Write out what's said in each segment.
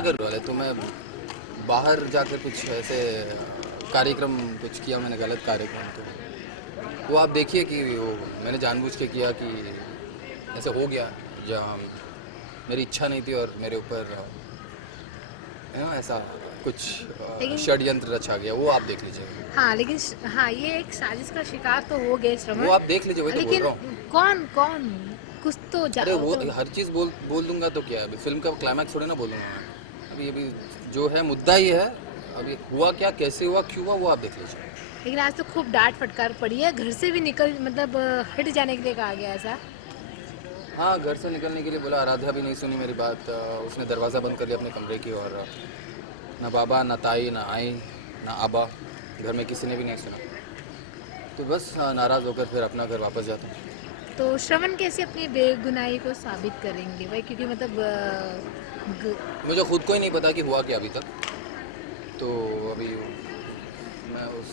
अगर तो मैं बाहर जाकर कुछ ऐसे कार्यक्रम कुछ किया मैंने, गलत कार्यक्रम, तो वो आप देखिए कि वो मैंने जानबूझ के किया कि ऐसे हो गया जहाँ मेरी इच्छा नहीं थी और मेरे ऊपर ऐसा कुछ लेकिन षड्यंत्र रचा गया, वो आप देख लीजिए। हाँ, लेकिन हाँ, ये एक साजिश का शिकार तो हो गए वो श्रवण। आप देख लीजिए, वही तो बोल लेकिन रहा हूँ। कौन कौन कुछ तो अरे वो तो हर चीज़ बोल बोल दूंगा तो क्या है, अभी फिल्म का क्लाइमैक्स थोड़ी ना बोलूँगा मैं। अभी जो है मुद्दा ही है, अभी हुआ क्या, कैसे हुआ, क्यों हुआ, वो आप देख लीजिए। लेकिन आज तो खूब डांट फटकार पड़ी है, घर से भी निकल मतलब हट जाने के लिए कहा गया ऐसा। हाँ, घर से निकलने के लिए बोला, आराध्या भी नहीं सुनी मेरी बात। उसने दरवाज़ा बंद कर लिया अपने कमरे की, और ना बाबा ना ताई ना आई ना आबा, घर में किसी ने भी नहीं सुना। तो बस नाराज़ होकर फिर अपना घर वापस जाता हूँ। तो श्रवण कैसे अपनी बेगुनाही को साबित करेंगे भाई, क्योंकि मतलब मुझे खुद को ही नहीं पता कि हुआ क्या अभी तक। तो अभी मैं उस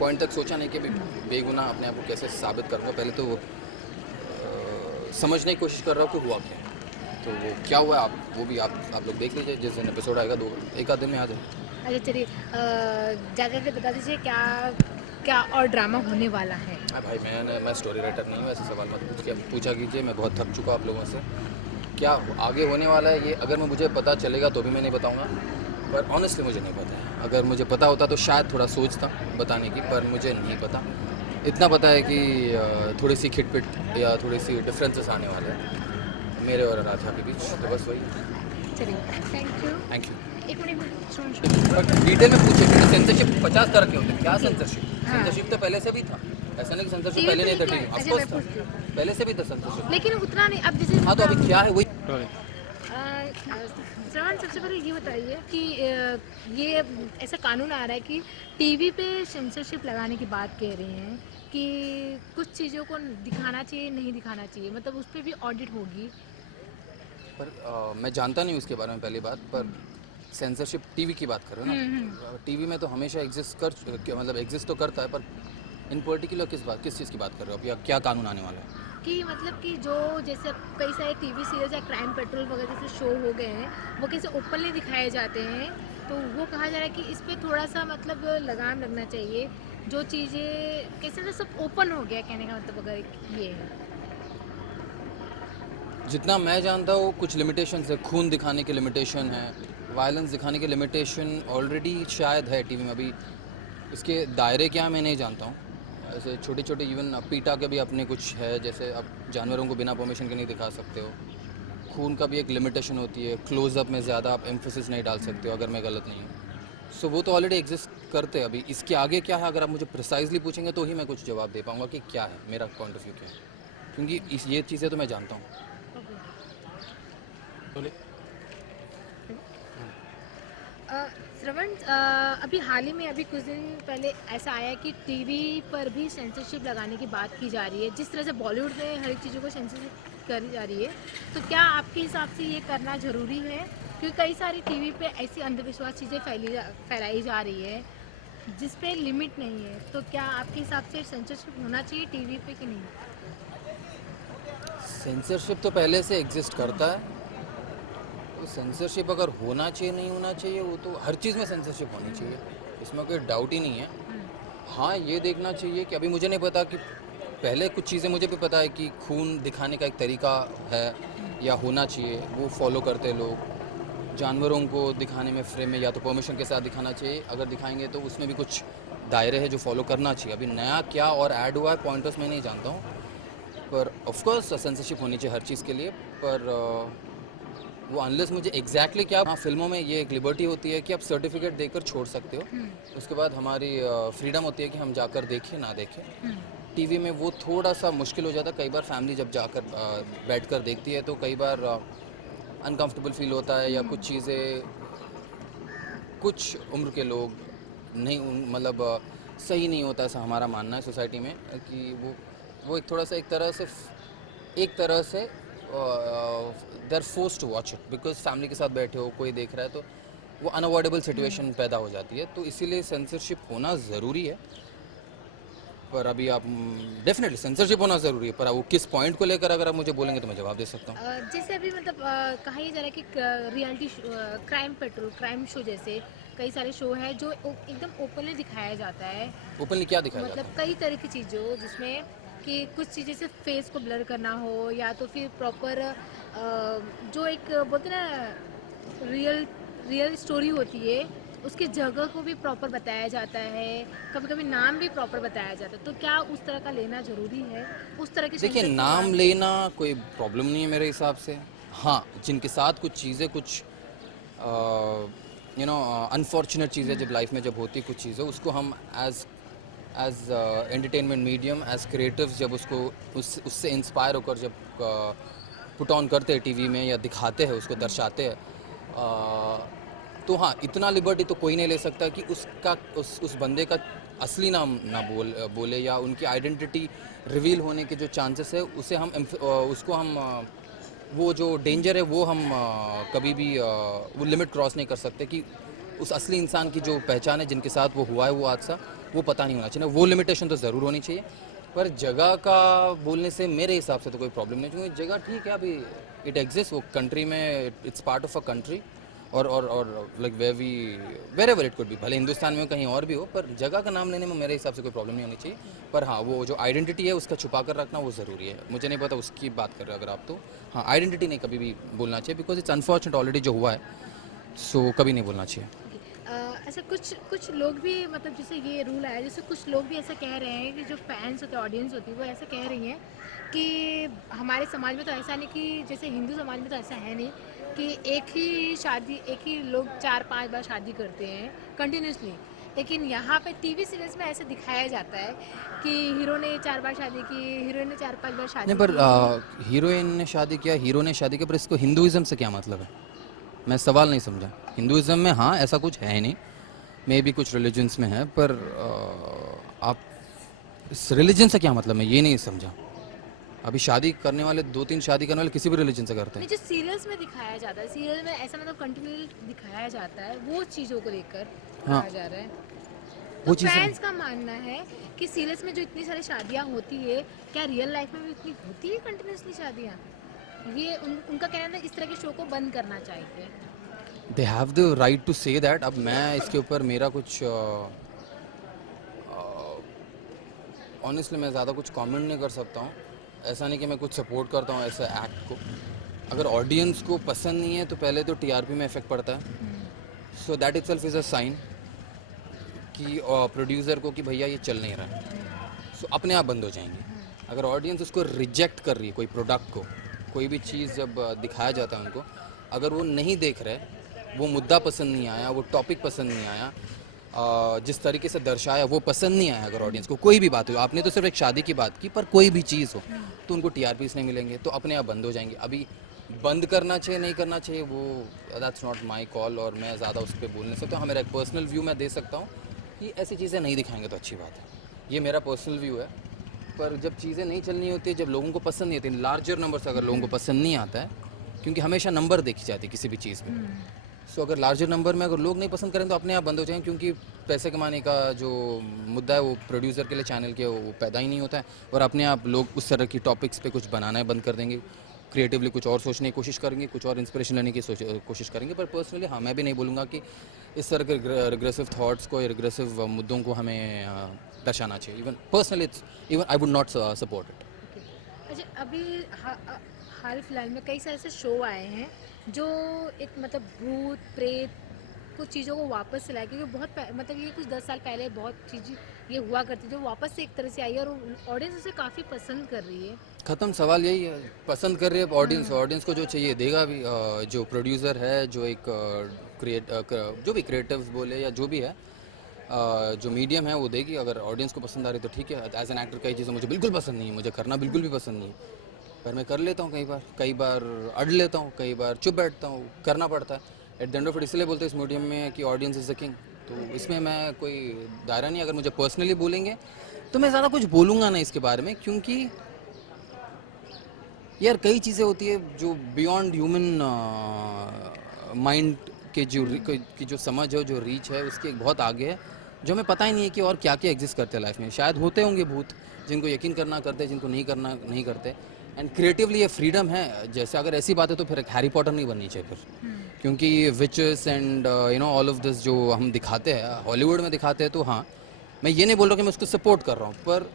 पॉइंट तक सोचा नहीं कि अभी बेगुनाह अपने आप को कैसे साबित करूँगा। पहले तो समझने की कोशिश कर रहा हूँ कि हुआ क्या। तो वो क्या हुआ, आप वो भी आप लोग देख लीजिए, जिस दिन एपिसोड आएगा, एक आध दिन में आ जाए। अच्छा चलिए, जा के बता दीजिए क्या क्या और ड्रामा होने वाला है। हाँ भाई, मैं स्टोरी राइटर नहीं हूँ, ऐसे सवाल मत पूछा कीजिए। मैं बहुत थक चुका आप लोगों से। क्या आगे होने वाला है ये अगर मुझे पता चलेगा तो भी मैं नहीं बताऊँगा, पर ऑनेस्टली मुझे नहीं पता है। अगर मुझे पता होता तो शायद थोड़ा सोचता बताने की, पर मुझे नहीं पता। इतना पता है कि थोड़ी सी खिटपिट या थोड़ी सी डिफरेंसेस आने वाले हैं मेरे और आराध्या के बीच। तो बस वही। चलिए, थैंक यू। एक मिनट सुन। बट डिटेल में पूछिए, क्योंकि सेंसरशिप 50 तरह के होते हैं। क्या सेंसरशिप? हाँ। सेंसरशिप तो पहले से भी था, ऐसा नहीं कि सेंसरशिप टीवी पहले पे नहीं था। क्या टीवी है? अच्छा, ऑफकोर्स मैं था, पूछती हूँ। पहले से भी था सेंसरशिप। लेकिन उतना नहीं, अब जैसे हाँ, तो अभी क्या है वही। श्रवण, सबसे पहले ये बताइए कि ये ऐसा कानून आ रहा है कि टीवी पे सेंसरशिप लगाने की बात कह रहे हैं कि कुछ चीज़ों को दिखाना चाहिए, नहीं दिखाना चाहिए, मतलब उस पर भी ऑडिट होगी। पर मैं जानता नहीं उसके बारे में, पहली बात। पर सेंसरशिप टीवी की बात कर रहे हो ना? टीवी में तो हमेशा मतलब एग्जिस्ट तो करता है, पर इन पर्टिकुलर किस चीज़ की बात कर रहे हो आप, या क्या कानून आने वाला है? कि मतलब कि जो जैसे कई सारे टीवी सीरियल्स या क्राइम पेट्रोल वगैरह जैसे शो हो गए हैं, वो कैसे ओपनली दिखाए जाते हैं, तो वो कहा जा रहा है कि इस पर थोड़ा सा मतलब लगाम लगना चाहिए। जो चीज़ें कैसे ना सब ओपन हो गया, कहने का मतलब अगर ये है। जितना मैं जानता हूँ कुछ लिमिटेशन है, खून दिखाने के लिमिटेशन है, वायलेंस दिखाने के लिमिटेशन ऑलरेडी शायद है टीवी में। अभी इसके दायरे क्या मैं नहीं जानता हूँ। ऐसे छोटे छोटे इवन पीटा के भी अपने कुछ है, जैसे अब जानवरों को बिना परमिशन के नहीं दिखा सकते हो। खून का भी एक लिमिटेशन होती है, क्लोजअप में ज़्यादा आप एम्फोसिस नहीं डाल सकते हो, अगर मैं गलत नहीं हूँ। सो वो तो ऑलरेडी एग्जिस्ट करते हैं। अभी इसके आगे क्या है, अगर आप मुझे प्रिसाइजली पूछेंगे तो ही मैं कुछ जवाब दे पाऊँगा कि क्या है, मेरा पॉइंट ऑफ व्यू क्या है, क्योंकि ये चीज़ें तो मैं जानता हूँ। बोले। श्रवण, अभी हाल ही में अभी कुछ दिन पहले ऐसा आया कि टीवी पर भी सेंसरशिप लगाने की बात की जा रही है, जिस तरह से बॉलीवुड में हर एक चीज़ों को सेंसरशिप करी जा रही है। तो क्या आपके हिसाब से ये करना ज़रूरी है? क्योंकि कई सारी टीवी पे ऐसी अंधविश्वास चीज़ें फैलाई जा रही है जिस पे लिमिट नहीं है, तो क्या आपके हिसाब से सेंसरशिप होना चाहिए टीवी पे कि नहीं? सेंसरशिप तो पहले से एग्जिस्ट करता है। तो सेंसरशिप अगर होना चाहिए नहीं होना चाहिए, वो तो हर चीज़ में सेंसरशिप होनी चाहिए, इसमें कोई डाउट ही नहीं है। हाँ, ये देखना चाहिए कि अभी मुझे नहीं पता कि पहले कुछ चीज़ें मुझे भी पता है कि खून दिखाने का एक तरीका है या होना चाहिए, वो फॉलो करते लोग। जानवरों को दिखाने में फ्रेम में या तो परमिशन के साथ दिखाना चाहिए, अगर दिखाएंगे तो उसमें भी कुछ दायरे हैं जो फॉलो करना चाहिए। अभी नया क्या और ऐड हुआ है पॉइंटर्स में नहीं जानता हूँ, पर ऑफकोर्स सेंसरशिप होनी चाहिए हर चीज़ के लिए। पर वो अनलेस मुझे एग्जैक्टली क्या, हाँ, फिल्मों में ये एक लिबर्टी होती है कि आप सर्टिफिकेट देकर छोड़ सकते हो, उसके बाद हमारी फ्रीडम होती है कि हम जाकर देखें ना देखें। टीवी में वो थोड़ा सा मुश्किल हो जाता है कई बार। फैमिली जब जाकर बैठकर देखती है तो कई बार अनकंफर्टेबल फील होता है, या कुछ चीज़ें कुछ उम्र के लोग नहीं मतलब सही नहीं होता, ऐसा हमारा मानना है सोसाइटी में कि वो एक तरह से they're force to watch it, because family के साथ बैठे हो, कोई देख रहा है, तो वो अनअवॉइडेबल सिचुएशन पैदा हो जाती है। तो इसीलिए सेंसरशिप होना ज़रूरी है। पर अभी आप डेफिनेटली सेंसरशिप होना ज़रूरी है, पर वो किस पॉइंट को लेकर अगर आप मुझे बोलेंगे तो मैं जवाब दे सकता हूँ। जैसे अभी मतलब कहा ही जा रहा है कि reality crime petrol crime show जैसे कई सारे शो है जो एकदम ओपनली दिखाया जाता है, ओपनली क्या दिखाया जाता मतलब है? कई तरह की चीज़ों जिसमें कि कुछ चीज़ें सिर्फ फेस को ब्लर करना हो या तो फिर प्रॉपर जो एक बोलते हैं ना रियल रियल स्टोरी होती है उसकी जगह को भी प्रॉपर बताया जाता है, कभी कभी नाम भी प्रॉपर बताया जाता है, तो क्या उस तरह का लेना ज़रूरी है, उस तरह की देखिए, सेंसर की नाम बात? लेना कोई प्रॉब्लम नहीं है मेरे हिसाब से। हाँ, जिनके साथ कुछ चीज़ें कुछ अनफॉर्चुनेट चीज़ें जब लाइफ में जब होती है कुछ चीज़ें, उसको हम as as entertainment medium as creatives जब उसको उससे इंस्पायर होकर जब पुट ऑन करते हैं टीवी में या दिखाते हैं उसको दर्शाते हैं, तो हाँ, इतना लिबर्टी तो कोई नहीं ले सकता कि उसका उस बंदे का असली नाम ना बोले या उनकी आइडेंटिटी रिवील होने के जो चांसेस है उसे हम उसको हम वो जो डेंजर है वो हम कभी भी वो लिमिट क्रॉस नहीं कर सकते कि उस असली इंसान की जो पहचान है जिनके साथ वो हुआ है वो हादसा, वो पता नहीं होना चाहिए। वो लिमिटेशन तो ज़रूर होनी चाहिए, पर जगह का बोलने से मेरे हिसाब से तो कोई प्रॉब्लम नहीं, क्योंकि जगह ठीक है अभी इट एग्जिस्ट वो कंट्री में, it's part of a country, और like wherever it could be, भले हिंदुस्तान में कहीं और भी हो, पर जगह का नाम लेने में मेरे हिसाब से कोई प्रॉब्लम नहीं होनी चाहिए। पर हाँ, वो जो आइडेंटिटी है उसका छुपा कर रखना वो ज़रूरी है। मुझे नहीं पता उसकी बात कर रहे हो अगर आप, तो हाँ, आइडेंटिटी नहीं कभी भी बोलना चाहिए, बिकॉज इट्स अनफॉर्चुनेट ऑलरेडी जो हुआ है, सो कभी नहीं बोलना चाहिए। ऐसा कुछ कुछ लोग भी मतलब जैसे ये रूल आया, जैसे कुछ लोग भी ऐसा कह रहे हैं कि जो फैंस होते हैं ऑडियंस होती है वो ऐसा कह रही हैं कि हमारे समाज में तो ऐसा नहीं, कि जैसे हिंदू समाज में तो ऐसा है नहीं कि एक ही लोग 4-5 बार शादी करते हैं कंटिन्यूसली, लेकिन यहाँ पे टीवी सीरियल्स में ऐसे दिखाया जाता है कि हीरो ने 4 बार शादी की, हीरोइन ने 4-5 बार शादी नहीं, पर की। हीरोइन ने शादी किया, हीरो ने शादी किया, पर इसको हिंदुइज्म से क्या मतलब है? मैं सवाल नहीं समझा। हिंदुइज्म में हाँ ऐसा कुछ है नहीं, मे भी कुछ रिलीजन्स में है, पर आप इस रिलीजन से क्या मतलब, मैं ये नहीं समझा। अभी शादी करने वाले 2-3 शादी करने वाले किसी भी रिलीजन से करते नहीं, हैं। जो सीरियल्स में दिखाया जाता है, सीरियल में ऐसा मतलब कंटिन्यू दिखाया जाता है, वो चीज़ों को लेकर हाँ, कहा जा रहा है। तो वो चीज़ें फैंस का मानना है कि सीरियल्स में जो इतनी सारी शादियाँ होती है, क्या रियल लाइफ में भी इतनी होती है कंटिन्यूसली शादियाँ? ये उनका कहना है इस तरह के शो को बंद करना चाहिए। They have the right to say that. अब मैं इसके ऊपर मेरा कुछ ऑनेस्टली मैं ज़्यादा कुछ कमेंट नहीं कर सकता हूँ। ऐसा नहीं कि मैं कुछ सपोर्ट करता हूँ ऐसे एक्ट को। अगर ऑडियंस को पसंद नहीं है तो पहले तो टीआरपी में इफेक्ट पड़ता है, so that itself is a sign कि प्रोड्यूसर को कि भैया ये चल नहीं रहा है, सो अपने आप बंद हो जाएंगे। अगर ऑडियंस उसको रिजेक्ट कर रही है, कोई प्रोडक्ट को, कोई भी चीज़ जब दिखाया जाता है उनको, अगर वो नहीं देख रहे, वो मुद्दा पसंद नहीं आया, वो टॉपिक पसंद नहीं आया, जिस तरीके से दर्शाया वो पसंद नहीं आया, अगर ऑडियंस को कोई भी बात हो, आपने तो सिर्फ एक शादी की बात की, पर कोई भी चीज़ हो तो उनको टीआरपीस नहीं मिलेंगे, तो अपने आप बंद हो जाएंगे। अभी बंद करना चाहिए नहीं करना चाहिए वो दैट्स नॉट माई कॉल, और मैं ज़्यादा उस पर बोल नहीं सकता। हाँ, मेरा एक पर्सनल व्यू मैं दे सकता हूँ कि ऐसी चीज़ें नहीं दिखाएंगे तो अच्छी बात है, ये मेरा पर्सनल व्यू है। पर जब चीज़ें नहीं चलनी होती है, जब लोगों को पसंद नहीं आती, लार्जर नंबर से अगर लोगों को पसंद नहीं आता है, क्योंकि हमेशा नंबर देखी जाती है किसी भी चीज़ में, सो अगर लार्जर नंबर में अगर लोग नहीं पसंद करें तो अपने आप बंद हो जाएं, क्योंकि पैसे कमाने का जो मुद्दा है वो प्रोड्यूसर के लिए, चैनल के, वो पैदा ही नहीं होता है, और अपने आप लोग उस तरह की टॉपिक्स पे कुछ बनाना है बंद कर देंगे, क्रिएटिवली कुछ और सोचने की कोशिश करेंगे, कुछ और इंस्पिरेशन लेने की कोशिश करेंगे। पर पर्सनली हाँ, मैं भी नहीं बोलूँगा कि इस तरह के रिग्रेसिव थाट्स को या रिग्रेसिव मुद्दों को हमें दर्शाना चाहिए। Even personally it's even I would not support it. अच्छा, अभी हाल फिलहाल में कई सारे ऐसे शो आए हैं जो एक मतलब भूत प्रेत कुछ चीज़ों को वापस से लाए, क्योंकि मतलब ये कुछ 10 साल पहले बहुत चीज़ ये हुआ करती थी, वापस से एक तरह से आई है और ऑडियंस उसे काफ़ी पसंद कर रही है। ख़त्म, सवाल यही है, पसंद कर रही है ऑडियंस, ऑडियंस को जो चाहिए देगा भी। जो प्रोड्यूसर है, जो एक जो भी क्रिएटिव्स बोले या जो भी है, जो मीडियम है वो देगी। अगर ऑडियंस को पसंद आ रही तो ठीक है। एज एन एक्टर कई चीज़ें मुझे बिल्कुल पसंद नहीं है, मुझे करना बिल्कुल भी पसंद नहीं है, पर मैं कर लेता हूँ। कई बार अड़ लेता हूँ, कई बार चुप बैठता हूँ, करना पड़ता है। At the end of it इसलिए बोलते हैं इस मीडियम में कि ऑडियंस इज़ द किंग, तो इसमें मैं कोई दायरा नहीं। अगर मुझे पर्सनली बोलेंगे तो मैं ज़्यादा कुछ बोलूँगा ना इसके बारे में, क्योंकि यार कई चीज़ें होती है जो बियॉन्ड ह्यूमन माइंड के की जो समझ है, जो रीच है उसके एक बहुत आगे है, जो हमें पता ही नहीं है कि और क्या क्या एग्जिस्ट करते हैं लाइफ में। शायद होते होंगे भूत जिनको यकीन करना करते, जिनको नहीं करना नहीं करते। एंड क्रिएटिवली ये फ्रीडम है। जैसे अगर ऐसी बात है तो फिर हैरी पॉटर नहीं बननी चाहिए फिर, क्योंकि witches and all of this जो हम दिखाते हैं हॉलीवुड में दिखाते हैं, तो हाँ मैं ये नहीं बोल रहा कि मैं उसको सपोर्ट कर रहा हूँ, पर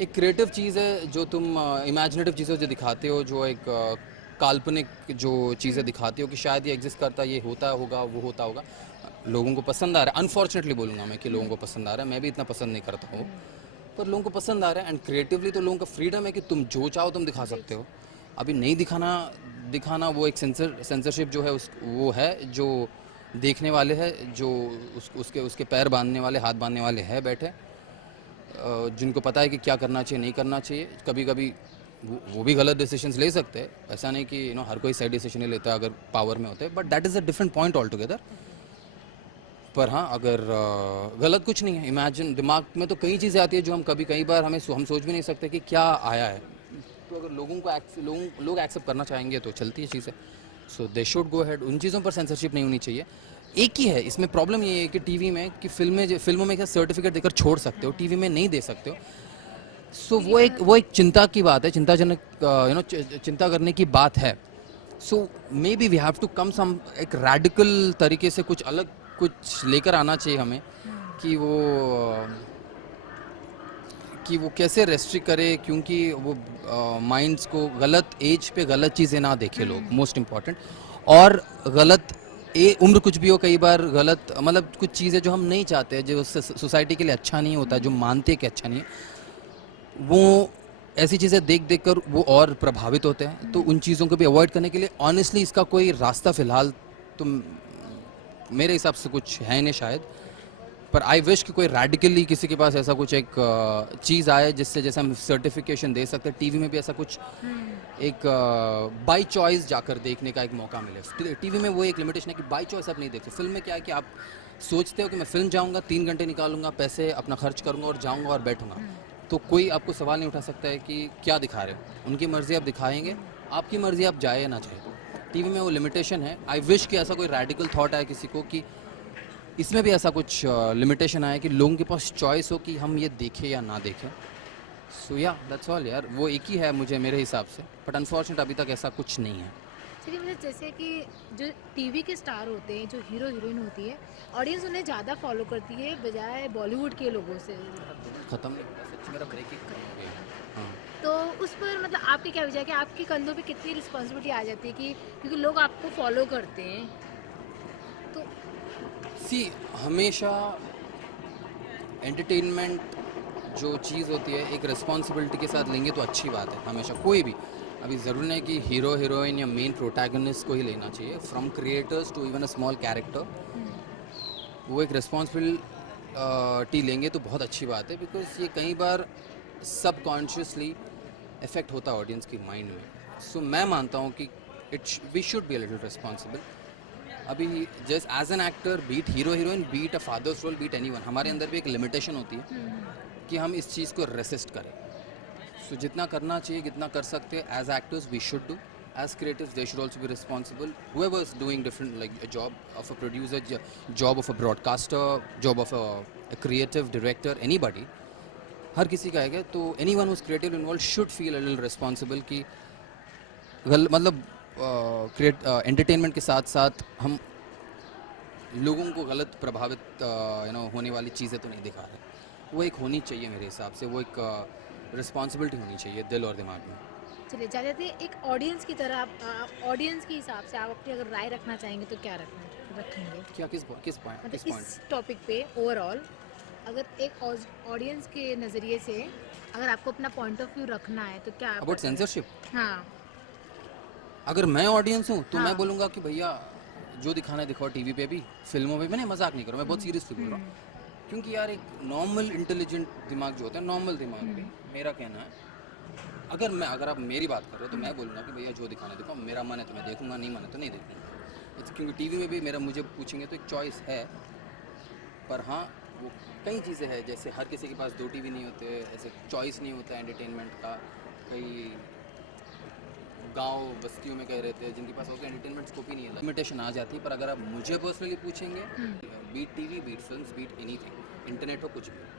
एक क्रिएटिव चीज़ है जो तुम इमेजिनेटिव चीज़ें जो दिखाते हो, जो एक काल्पनिक जो चीज़ें दिखाते हो कि शायद ये एग्जिस्ट करता, ये होता होगा, वो होता होगा, लोगों को पसंद आ रहा है। अनफॉर्चुनेटली बोलूँगा मैं कि लोगों को पसंद आ रहा है, मैं भी इतना पसंद नहीं करता हूँ, पर लोगों को पसंद आ रहा है। एंड क्रिएटिवली तो लोगों का फ्रीडम है कि तुम जो चाहो तुम दिखा सकते हो। अभी नहीं दिखाना वो एक सेंसरशिप जो है उस वो है, जो देखने वाले हैं, जो उसके पैर बांधने वाले, हाथ बांधने वाले हैं बैठे, जिनको पता है कि क्या करना चाहिए नहीं करना चाहिए। कभी कभी वो भी गलत डिसीजंस ले सकते हैं, ऐसा नहीं कि हर कोई सही डिसीजन नहीं लेता अगर पावर में होते हैं, but that is a different point all together. पर हाँ, अगर गलत कुछ नहीं है। इमेजिन, दिमाग में तो कई चीज़ें आती है जो हम कई बार हम सोच भी नहीं सकते कि क्या आया है। तो अगर लोग एक्सेप्ट करना चाहेंगे तो चलती है चीज़ें। सो दे शुड गो अहेड। उन चीज़ों पर सेंसरशिप नहीं होनी चाहिए। एक ही है इसमें प्रॉब्लम, ये है कि टीवी में कि फिल्मों में क्या सर्टिफिकेट देकर छोड़ सकते हो, टीवी में नहीं दे सकते हो। सो वो एक चिंता की बात है, चिंताजनक चिंता करने की बात है। So maybe we have to come some एक रेडिकल तरीके से कुछ अलग कुछ लेकर आना चाहिए हमें, कि वो कैसे रेस्ट्रिक्ट करे, क्योंकि वो माइंड्स को गलत एज पे गलत चीज़ें ना देखे लोग, मोस्ट इम्पॉर्टेंट। और गलत उम्र कुछ भी हो, कई बार गलत मतलब कुछ चीज़ें जो हम नहीं चाहते, जो सोसाइटी के लिए अच्छा नहीं होता, जो मानते हैं कि अच्छा नहीं है, वो ऐसी चीज़ें देख कर वो और प्रभावित होते हैं। तो उन चीज़ों को भी अवॉइड करने के लिए ऑनेस्टली इसका कोई रास्ता फ़िलहाल तो मेरे हिसाब से कुछ है नहीं शायद, पर आई विश कि कोई रेडिकली किसी के पास ऐसा कुछ एक चीज़ आए जिससे जैसे हम सर्टिफिकेशन दे सकते हैं। टीवी में भी ऐसा कुछ एक बाई चॉइस जाकर देखने का एक मौका मिले। टीवी में वो एक लिमिटेशन है कि बाई चॉइस आप नहीं देखते। फिल्म में क्या है कि आप सोचते हो कि मैं फिल्म जाऊँगा, 3 घंटे निकालूंगा, पैसे अपना खर्च करूँगा और जाऊँगा और बैठूँगा, तो कोई आपको सवाल नहीं उठा सकता है कि क्या दिखा रहे हो। उनकी मर्ज़ी आप दिखाएंगे, आपकी मर्ज़ी आप जाए या ना जाए। टीवी में वो लिमिटेशन है। आई विश कि ऐसा कोई रेडिकल थॉट आए किसी को कि इसमें भी ऐसा कुछ लिमिटेशन आया कि लोगों के पास चॉइस हो कि हम ये देखें या ना देखें। सो या दैट्स ऑल यार, वो एक ही है मुझे मेरे हिसाब से, बट अनफॉर्चुनेट अभी तक ऐसा कुछ नहीं है। चलिए, मुझे जैसे कि जो टीवी के स्टार होते हैं, जो हीरो हीरोइन होती है, ऑडियंस उन्हें ज़्यादा फॉलो करती है बजाय बॉलीवुड के लोगों से। ख़त्म नहीं होगा सच, मेरा ब्रेक ही खत्म हो गया। हाँ, तो उस पर मतलब आपके क्या विचार है कि आपके कंधों पे कितनी रिस्पॉन्सिबिलिटी आ जाती है कि क्योंकि लोग आपको फॉलो करते हैं, तो सी हमेशा एंटरटेनमेंट जो चीज़ होती है एक रिस्पॉन्सिबिलिटी के साथ लेंगे तो अच्छी बात है। हमेशा कोई भी, अभी ज़रूरी नहीं कि हीरो हीरोइन या मेन प्रोटैगनिस्ट को ही लेना चाहिए, from creators to even a small character, वो एक रिस्पॉन्सिबिलिटी लेंगे तो बहुत अच्छी बात है। बिकॉज ये कई बार सबकॉन्शियसली इफेक्ट होता है ऑडियंस की माइंड में। सो मैं मानता हूँ कि we should be a little responsible. अभी just as an actor, be it hero heroine, be it a father's role, be it anyone, हमारे अंदर भी एक लिमिटेशन होती है कि हम इस चीज़ को रेसिस्ट करें। सो जितना करना चाहिए, जितना कर सकते हैं as actors we should do. As creatives, they should also be responsible. Whoever is doing different, like a job of a producer, job of a broadcaster, job of a creative director, anybody, हर किसी का है। तो anyone who's creative involved should feel a little responsible कि मतलब entertainment के साथ साथ हम लोगों को गलत प्रभावित होने वाली चीज़ें तो नहीं दिखा रहे। वो एक होनी चाहिए मेरे हिसाब से, वो एक रिस्पॉन्सिबिलिटी होनी चाहिए दिल और दिमाग में। चलिए जाते हैं एक ऑडियंस की तरह, आप ऑडियंस के हिसाब से आप अपनी अगर राय रखना चाहेंगे तो क्या रखेंगे? क्या किस पॉइंट मतलब इस टॉपिक पे ओवरऑल अगर एक ऑडियंस के नज़रिए से अगर आपको अपना पॉइंट ऑफ व्यू रखना है तो क्या अबाउट सेंसरशिप? हाँ, अगर मैं ऑडियंस हूँ तो हाँ। मैं बोलूँगा कि भैया जो दिखाना है दिखाओ, टीवी पे भी, फिल्मों में भी। मैंने मजाक नहीं कर रहा, मैं बहुत सीरियसली बोल रहा हूँ। क्योंकि यार एक नॉर्मल इंटेलिजेंट दिमाग जो होता है, नॉर्मल दिमाग पे मेरा कहना है, अगर आप मेरी बात कर रहे हो तो मैं बोलूँगा कि भैया जो दिखाना है दिखाओ, मेरा मन है तो मैं देखूँगा, नहीं मन है तो नहीं देखूँगा। क्योंकि टीवी में भी मुझे पूछेंगे तो एक चॉइस है। पर हाँ, वो कई चीज़ें हैं, जैसे हर किसी के पास 2 टीवी नहीं होते, ऐसे चॉइस नहीं होता एंटरटेनमेंट का। कई गांव बस्तियों में कह रहते हैं जिनके पास उसका एंटरटेनमेंट स्कोप ही नहीं है, लिमिटेशन आ जाती है। पर अगर आप मुझे पर्सनली पूछेंगे, be it TV, be it films, be it anything, internet हो कुछ भी